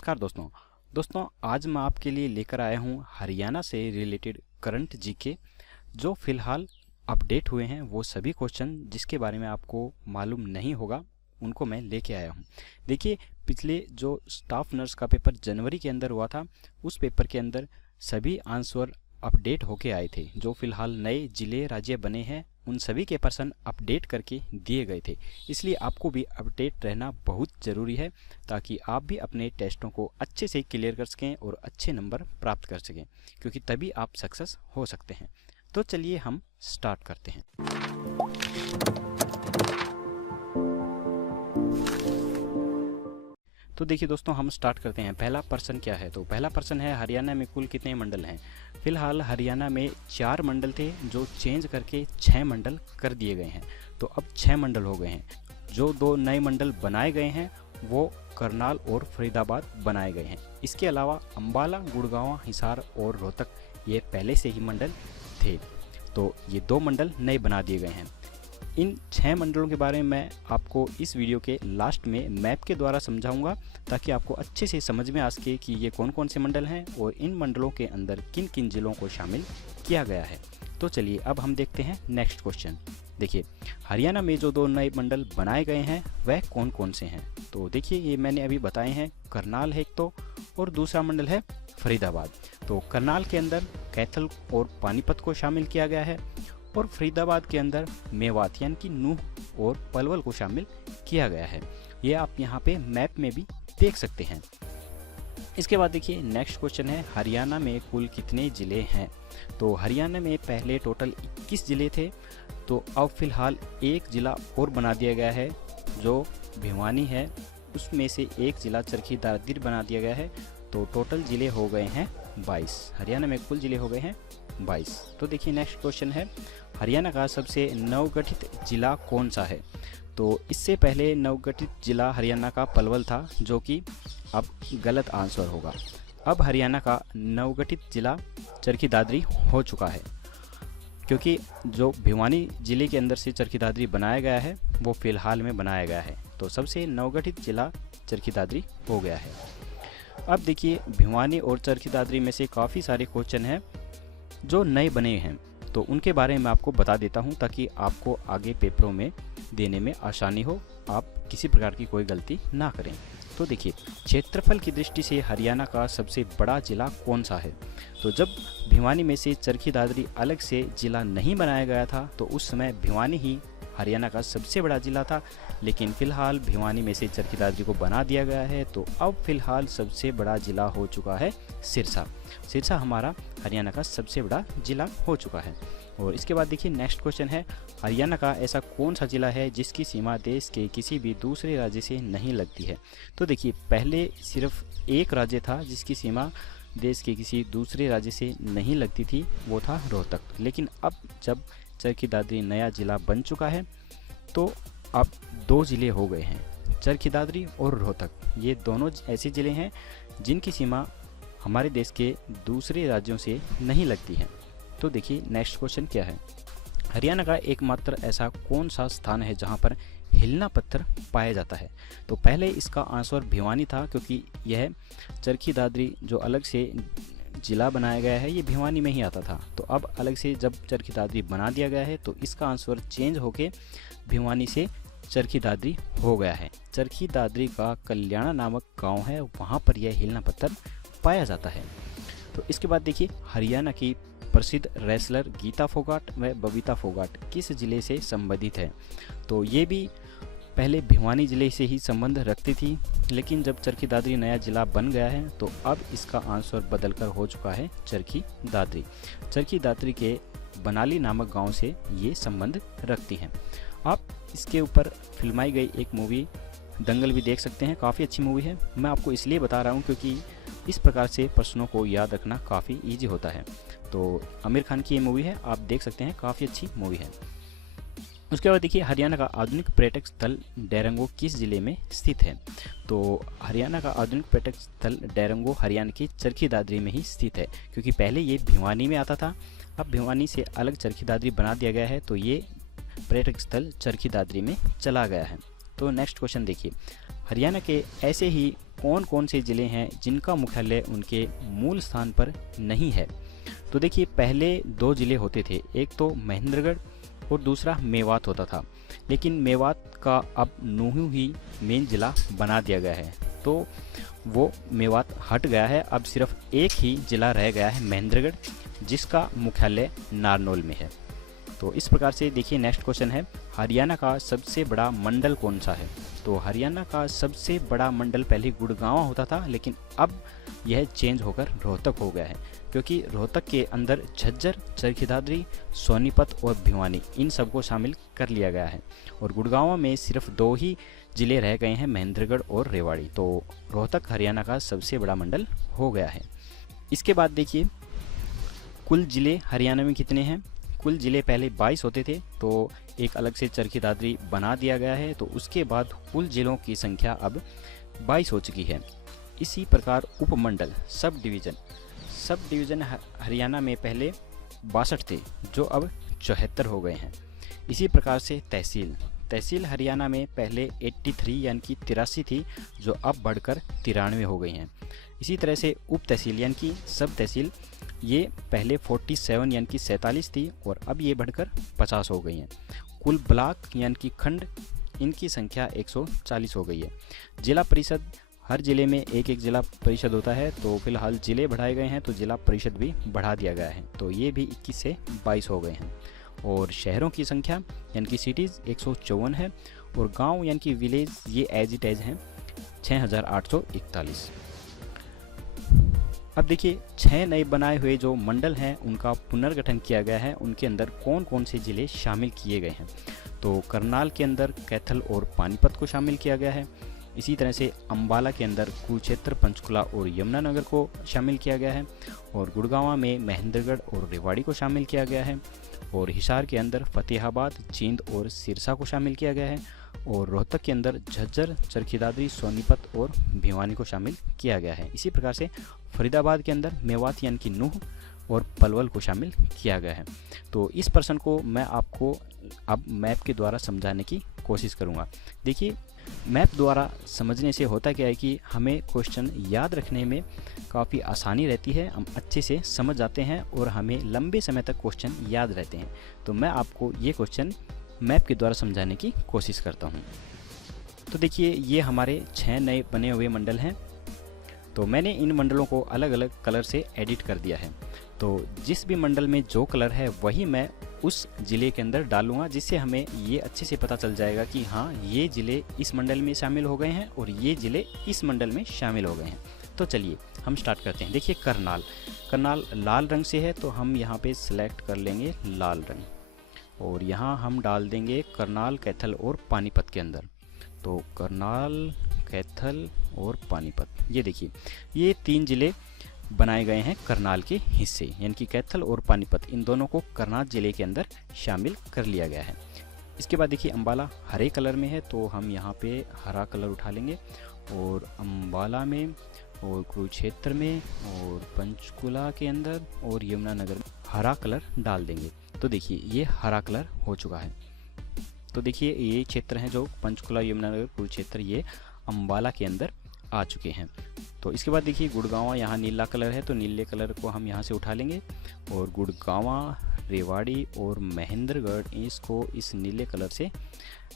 नमस्कार दोस्तों आज मैं आपके लिए लेकर आया हूँ हरियाणा से रिलेटेड करंट जीके जो फ़िलहाल अपडेट हुए हैं। वो सभी क्वेश्चन जिसके बारे में आपको मालूम नहीं होगा उनको मैं लेके आया हूँ। देखिए, पिछले जो स्टाफ नर्स का पेपर जनवरी के अंदर हुआ था, उस पेपर के अंदर सभी आंसर अपडेट होके आए थे। जो फ़िलहाल नए ज़िले राज्य बने हैं उन सभी के प्रश्न अपडेट करके दिए गए थे। इसलिए आपको भी अपडेट रहना बहुत ज़रूरी है ताकि आप भी अपने टेस्टों को अच्छे से क्लियर कर सकें और अच्छे नंबर प्राप्त कर सकें, क्योंकि तभी आप सक्सेस हो सकते हैं। तो चलिए हम स्टार्ट करते हैं। तो देखिए दोस्तों, हम स्टार्ट करते हैं। पहला प्रश्न क्या है? तो पहला प्रश्न है, हरियाणा में कुल कितने मंडल हैं? फिलहाल हरियाणा में 4 मंडल थे जो चेंज करके 6 मंडल कर दिए गए हैं। तो अब 6 मंडल हो गए हैं। जो 2 नए मंडल बनाए गए हैं वो करनाल और फरीदाबाद बनाए गए हैं। इसके अलावा अंबाला, गुड़गांव, हिसार और रोहतक ये पहले से ही मंडल थे। तो ये 2 मंडल नए बना दिए गए हैं। इन 6 मंडलों के बारे में मैं आपको इस वीडियो के लास्ट में मैप के द्वारा समझाऊंगा ताकि आपको अच्छे से समझ में आ सके कि ये कौन कौन से मंडल हैं और इन मंडलों के अंदर किन किन जिलों को शामिल किया गया है। तो चलिए अब हम देखते हैं नेक्स्ट क्वेश्चन। देखिए, हरियाणा में जो 2 नए मंडल बनाए गए हैं वह कौन कौन से हैं? तो देखिए, ये मैंने अभी बताए हैं। करनाल है एक तो, और दूसरा मंडल है फरीदाबाद। तो करनाल के अंदर कैथल और पानीपत को शामिल किया गया है और फरीदाबाद के अंदर मेवात यानी कि नूह और पलवल को शामिल किया गया है। ये आप यहाँ पे मैप में भी देख सकते हैं। इसके बाद देखिए, नेक्स्ट क्वेश्चन है, हरियाणा में कुल कितने ज़िले हैं? तो हरियाणा में पहले टोटल 21 ज़िले थे। तो अब फिलहाल एक ज़िला और बना दिया गया है जो भिवानी है, उसमें से एक ज़िला चरखी दादरी बना दिया गया है। तो टोटल ज़िले हो गए हैं 22। हरियाणा में कुल ज़िले हो गए हैं 22। तो देखिए, नेक्स्ट क्वेश्चन है, हरियाणा का सबसे नवगठित जिला कौन सा है? तो इससे पहले नवगठित जिला हरियाणा का पलवल था, जो कि अब गलत आंसर होगा। अब हरियाणा का नवगठित जिला चरखी दादरी हो चुका है, क्योंकि जो भिवानी जिले के अंदर से चरखी दादरी बनाया गया है वो फिलहाल में बनाया गया है। तो सबसे नवगठित जिला चरखी दादरी हो गया है। अब देखिए, भिवानी और चरखी दादरी में से काफ़ी सारे क्वेश्चन हैं जो नए बने हैं, तो उनके बारे में आपको बता देता हूं ताकि आपको आगे पेपरों में देने में आसानी हो, आप किसी प्रकार की कोई गलती ना करें। तो देखिए, क्षेत्रफल की दृष्टि से हरियाणा का सबसे बड़ा जिला कौन सा है? तो जब भिवानी में से चरखी दादरी अलग से जिला नहीं बनाया गया था तो उस समय भिवानी ही हरियाणा का सबसे बड़ा जिला था, लेकिन फ़िलहाल भिवानी में से चरखी दादरी को बना दिया गया है। तो अब फ़िलहाल सबसे बड़ा जिला हो चुका है सिरसा। सिरसा हमारा हरियाणा का सबसे बड़ा जिला हो चुका है। और इसके बाद देखिए, नेक्स्ट क्वेश्चन है, हरियाणा का ऐसा कौन सा जिला है जिसकी सीमा देश के किसी भी दूसरे राज्य से नहीं लगती है? तो देखिए, पहले सिर्फ एक राज्य था जिसकी सीमा देश के किसी दूसरे राज्य से नहीं लगती थी, वो था रोहतक। लेकिन अब जब चरखी दादरी नया जिला बन चुका है तो अब 2 ज़िले हो गए हैं, चरखी दादरी और रोहतक। ये दोनों ऐसे ज़िले हैं जिनकी सीमा हमारे देश के दूसरे राज्यों से नहीं लगती है। तो देखिए, नेक्स्ट क्वेश्चन क्या है, हरियाणा का एकमात्र ऐसा कौन सा स्थान है जहां पर हिलना पत्थर पाया जाता है? तो पहले इसका आंसर भिवानी था, क्योंकि यह चरखी दादरी जो अलग से जिला बनाया गया है ये भिवानी में ही आता था। तो अब अलग से जब चरखी दादरी बना दिया गया है तो इसका आंसर चेंज होके भिवानी से चरखी दादरी हो गया है। चरखी दादरी का कल्याणा नामक गांव है, वहां पर यह हिलना पत्थर पाया जाता है। तो इसके बाद देखिए, हरियाणा की प्रसिद्ध रेसलर गीता फोगाट व बबीता फोगाट किस जिले से संबंधित है? तो ये भी पहले भिवानी जिले से ही संबंध रखती थी, लेकिन जब चरखी दादरी नया जिला बन गया है तो अब इसका आंसर बदलकर हो चुका है चरखी दादरी। चरखी दादरी के बनाली नामक गांव से ये संबंध रखती हैं। आप इसके ऊपर फिल्माई गई एक मूवी दंगल भी देख सकते हैं, काफ़ी अच्छी मूवी है। मैं आपको इसलिए बता रहा हूँ क्योंकि इस प्रकार से प्रश्नों को याद रखना काफ़ी ईजी होता है। तो आमिर खान की ये मूवी है, आप देख सकते हैं, काफ़ी अच्छी मूवी है। उसके बाद देखिए, हरियाणा का आधुनिक पर्यटक स्थल डेरंगो किस जिले में स्थित है? तो हरियाणा का आधुनिक पर्यटक स्थल डेरंगो हरियाणा की चरखी दादरी में ही स्थित है, क्योंकि पहले ये भिवानी में आता था। अब भिवानी से अलग चरखी दादरी बना दिया गया है तो ये पर्यटक स्थल चरखी दादरी में चला गया है। तो नेक्स्ट क्वेश्चन देखिए, हरियाणा के ऐसे ही कौन कौन से ज़िले हैं जिनका मुख्यालय उनके मूल स्थान पर नहीं है। तो देखिए पहले 2 ज़िले होते थे, एक तो महेंद्रगढ़ और दूसरा मेवात होता था, लेकिन मेवात का अब नूहू ही मेन ज़िला बना दिया गया है, तो वो मेवात हट गया है। अब सिर्फ एक ही ज़िला रह गया है महेंद्रगढ़, जिसका मुख्यालय नारनौल में है। तो इस प्रकार से देखिए नेक्स्ट क्वेश्चन है, हरियाणा का सबसे बड़ा मंडल कौन सा है। तो हरियाणा का सबसे बड़ा मंडल पहले गुड़गांव होता था, लेकिन अब यह चेंज होकर रोहतक हो गया है, क्योंकि रोहतक के अंदर झज्जर, चरखी दादरी, सोनीपत और भिवानी इन सबको शामिल कर लिया गया है। और गुड़गांव में सिर्फ 2 ही ज़िले रह गए हैं, महेंद्रगढ़ और रेवाड़ी। तो रोहतक हरियाणा का सबसे बड़ा मंडल हो गया है। इसके बाद देखिए कुल ज़िले हरियाणा में कितने हैं। कुल ज़िले पहले 22 होते थे, तो एक अलग से चरखी दादरी बना दिया गया है, तो उसके बाद कुल ज़िलों की संख्या अब 22 हो चुकी है। इसी प्रकार उपमंडल, सब डिवीज़न हरियाणा में पहले 62 थे, जो अब 74 हो गए हैं। इसी प्रकार से तहसील हरियाणा में पहले 83 यानी कि 83 थी, जो अब बढ़कर 93 हो गई हैं। इसी तरह से उप तहसील यानी कि सब तहसील, ये पहले 47 यानी कि 47 थी और अब ये बढ़कर 50 हो गई हैं। कुल ब्लॉक यानी कि खंड, इनकी संख्या 140 हो गई है। जिला परिषद, हर ज़िले में एक जिला परिषद होता है, तो फिलहाल ज़िले बढ़ाए गए हैं, तो जिला परिषद भी बढ़ा दिया गया है, तो ये भी 21 से 22 हो गए हैं। और शहरों की संख्या यानी कि सिटीज़ 154 है, और गांव यानी कि विलेज ये एज इट एज हैं 6841। अब देखिए 6 नए बनाए हुए जो मंडल हैं उनका पुनर्गठन किया गया है, उनके अंदर कौन कौन से ज़िले शामिल किए गए हैं। तो करनाल के अंदर कैथल और पानीपत को शामिल किया गया है। इसी तरह से अंबाला के अंदर कुरुक्षेत्र, पंचकुला और यमुनानगर को शामिल किया गया है। और गुड़गांव में महेंद्रगढ़ और रेवाड़ी को शामिल किया गया है। और हिसार के अंदर फतेहाबाद, जींद और सिरसा को शामिल किया गया है। और रोहतक के अंदर झज्जर, चरखी दादरी, सोनीपत और भिवानी को शामिल किया गया है। इसी प्रकार से फरीदाबाद के अंदर मेवात यानी कि नूह और पलवल को शामिल किया गया है। तो इस प्रश्न को मैं आपको अब मैप के द्वारा समझाने की कोशिश करूँगा। देखिए मैप द्वारा समझने से होता क्या है कि हमें क्वेश्चन याद रखने में काफ़ी आसानी रहती है, हम अच्छे से समझ जाते हैं और हमें लंबे समय तक क्वेश्चन याद रहते हैं। तो मैं आपको ये क्वेश्चन मैप के द्वारा समझाने की कोशिश करता हूँ। तो देखिए ये हमारे 6 नए बने हुए मंडल हैं। तो मैंने इन मंडलों को अलग अलग कलर से एडिट कर दिया है। तो जिस भी मंडल में जो कलर है वही मैं उस ज़िले के अंदर डालूंगा, जिससे हमें ये अच्छे से पता चल जाएगा कि हाँ ये ज़िले इस मंडल में शामिल हो गए हैं और ये ज़िले इस मंडल में शामिल हो गए हैं। तो चलिए हम स्टार्ट करते हैं। देखिए करनाल लाल रंग से है, तो हम यहाँ पे सिलेक्ट कर लेंगे लाल रंग, और यहाँ हम डाल देंगे करनाल, कैथल और पानीपत के अंदर। तो करनाल, कैथल और पानीपत, ये देखिए ये 3 ज़िले बनाए गए हैं करनाल के हिस्से, यानी कि कैथल और पानीपत, इन दोनों को करनाल ज़िले के अंदर शामिल कर लिया गया है। इसके बाद देखिए अम्बाला हरे कलर में है, तो हम यहाँ पे हरा कलर उठा लेंगे और अम्बाला में और कुरुक्षेत्र में और पंचकुला के अंदर और यमुनानगर में हरा कलर डाल देंगे। तो देखिए ये हरा कलर हो चुका है। तो देखिए ये क्षेत्र हैं जो पंचकुला, यमुनानगर, कुरुक्षेत्र, ये अम्बाला के अंदर आ चुके हैं। तो इसके बाद देखिए गुड़गांव, यहाँ नीला कलर है, तो नीले कलर को हम यहाँ से उठा लेंगे और गुड़गांव, रेवाड़ी और महेंद्रगढ़ इसको इस नीले कलर से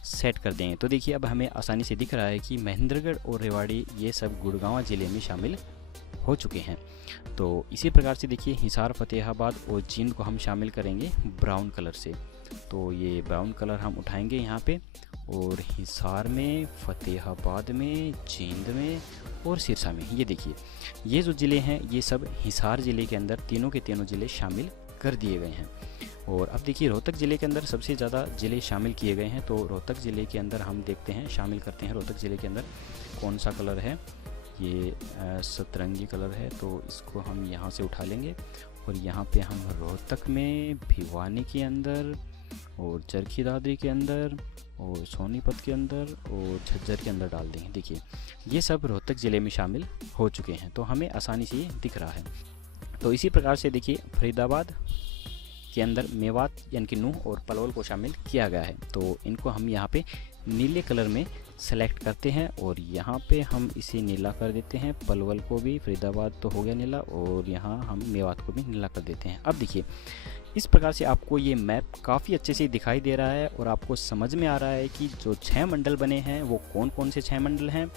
सेट कर देंगे। तो देखिए अब हमें आसानी से दिख रहा है कि महेंद्रगढ़ और रेवाड़ी ये सब गुड़गांव ज़िले में शामिल हो चुके हैं। तो इसी प्रकार से देखिए हिसार, फतेहाबाद और जींद को हम शामिल करेंगे ब्राउन कलर से। तो ये ब्राउन कलर हम उठाएंगे यहाँ पे, और हिसार में, फतेहाबाद में, जींद में और सिरसा में, ये देखिए ये जो ज़िले हैं ये सब हिसार ज़िले के अंदर तीनों के तीनों ज़िले शामिल कर दिए गए हैं। और अब देखिए रोहतक ज़िले के अंदर सबसे ज़्यादा ज़िले शामिल किए गए हैं। तो रोहतक ज़िले के अंदर हम देखते हैं, शामिल करते हैं रोहतक ज़िले के अंदर कौन सा कलर है, ये सतरंगी कलर है, तो इसको हम यहाँ से उठा लेंगे और यहाँ पे हम रोहतक में, भिवानी के अंदर और चरखी दादरी के अंदर और सोनीपत के अंदर और झज्जर के अंदर डाल देंगे। देखिए ये सब रोहतक ज़िले में शामिल हो चुके हैं, तो हमें आसानी से ये दिख रहा है। तो इसी प्रकार से देखिए फरीदाबाद के अंदर मेवात यानी कि नूह और पलवल को शामिल किया गया है, तो इनको हम यहाँ पे नीले कलर में सेलेक्ट करते हैं और यहाँ पे हम इसे नीला कर देते हैं। पलवल को भी, फरीदाबाद तो हो गया नीला, और यहाँ हम मेवात को भी नीला कर देते हैं। अब देखिए इस प्रकार से आपको ये मैप काफ़ी अच्छे से दिखाई दे रहा है और आपको समझ में आ रहा है कि जो 6 मंडल बने हैं वो कौन कौन से 6 मंडल हैं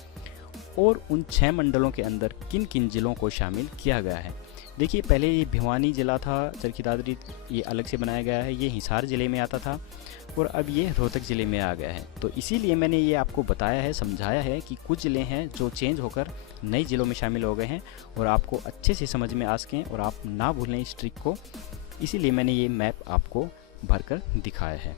और उन 6 मंडलों के अंदर किन किन ज़िलों को शामिल किया गया है। देखिए पहले ये भिवानी ज़िला था, चरखी दादरी ये अलग से बनाया गया है, ये हिसार ज़िले में आता था और अब ये रोहतक ज़िले में आ गया है। तो इसीलिए मैंने ये आपको बताया है, समझाया है कि कुछ ज़िले हैं जो चेंज होकर नए ज़िलों में शामिल हो गए हैं और आपको अच्छे से समझ में आ सकें और आप ना भूलें इस ट्रिक को, इसीलिए मैंने ये मैप आपको भरकर दिखाया है।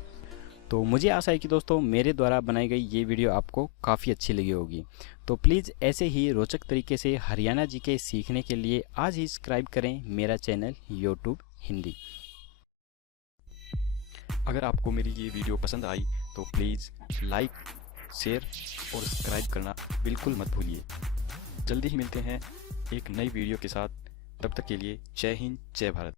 तो मुझे आशा है कि दोस्तों मेरे द्वारा बनाई गई ये वीडियो आपको काफ़ी अच्छी लगी होगी। तो प्लीज़ ऐसे ही रोचक तरीके से हरियाणा जीके सीखने के लिए आज ही सब्सक्राइब करें मेरा चैनल यूट्यूब हिंदी। अगर आपको मेरी ये वीडियो पसंद आई तो प्लीज़ लाइक, शेयर और सब्सक्राइब करना बिल्कुल मत भूलिए। जल्दी ही मिलते हैं एक नई वीडियो के साथ, तब तक के लिए जय हिंद, जय भारत।